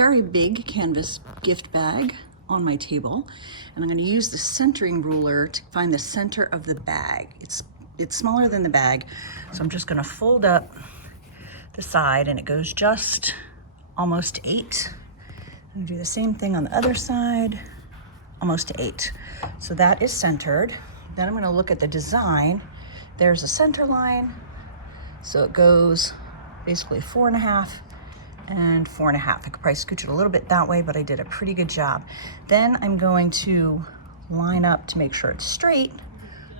very big canvas gift bag on my table, and I'm going to use the centering ruler to find the center of the bag. It's smaller than the bag, so I'm just going to fold up the side, and it goes just almost to 8. I'm going to do the same thing on the other side, almost to 8. So that is centered. Then I'm going to look at the design. There's a center line, so it goes basically 4.5 and 4.5. I could probably scooch it a little bit that way, but I did a pretty good job. Then I'm going to line up to make sure it's straight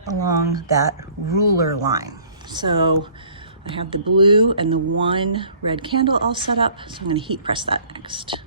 along that ruler line. So I have the blue and the one red candle all set up, so I'm going to heat press that next.